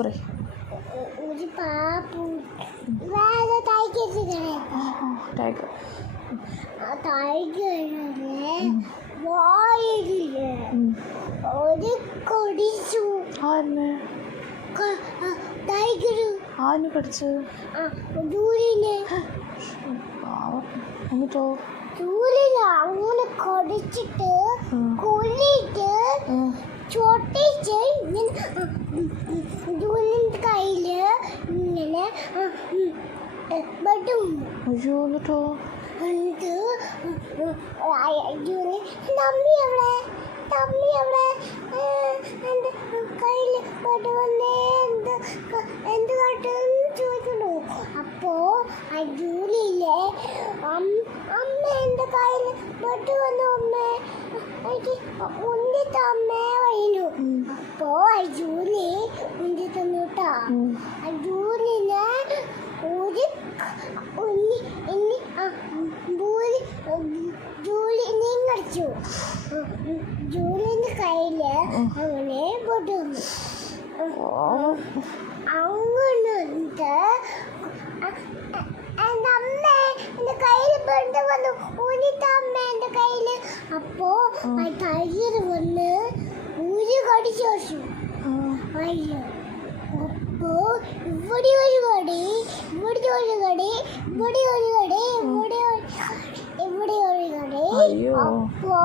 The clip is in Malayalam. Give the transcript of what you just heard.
പറയും. ഒരു പാപ്പു വേറെ ടൈഗർ ടൈഗർ ടൈഗറിലെ വായിലെ ഒരു കൊടിച്ചു ടൈഗർ ആന് കടിച്ചു ദൂരിനെ എന്നിട്ടോ ദൂരിൽ അങ്ങനെ കടിച്ചിട്ട് കൊല്ലിട്ട് ചോട്ടിച്ച് ഇങ്ങനെ ദൂരിൻ്റെ കയ്യില് ഇങ്ങനെ ബട്ടും. അയ്യോ എന്നിട്ടോ തമ്മി എവിടെ എൻ്റെ കയ്യിൽ ബട്ട് വന്നേ എന്ത് കാട്ടെന്ന് ചോദിക്കണു. അപ്പോൾ ആ ജൂലിയിലെ അമ്മ എൻ്റെ കയ്യിൽ ബട്ട് വന്നു അമ്മ എനിക്ക് ഉണ്ടി തമ്മേ വഴിഞ്ഞു. അപ്പോൾ ആ ജൂലി ഉണ്ടി തന്നു കേട്ടോ. ആ ജൂലിനെ ഒരു ജൂലിനെയും കടിച്ചു. ജൂലിൻ്റെ കയ്യില് അങ്ങനെ ബട്ട് വന്നു. അങ്ങനത്തെ എൻ്റെ അമ്മ എൻ്റെ കയ്യിൽ ബട്ട് വന്നു ഊരിത്ത അമ്മ എൻ്റെ കയ്യില്. അപ്പോ ആ ടൈഗർ വന്ന് ഊരി കടിച്ചു വെച്ചു. അയ്യോ അപ്പോ ഇവിടെ ഒരു കടി, ഇവിടെ ഒരു കടി, ഇവിടെ ഒരു കടി, ഇവിടെ ഒരു കടി. അപ്പോ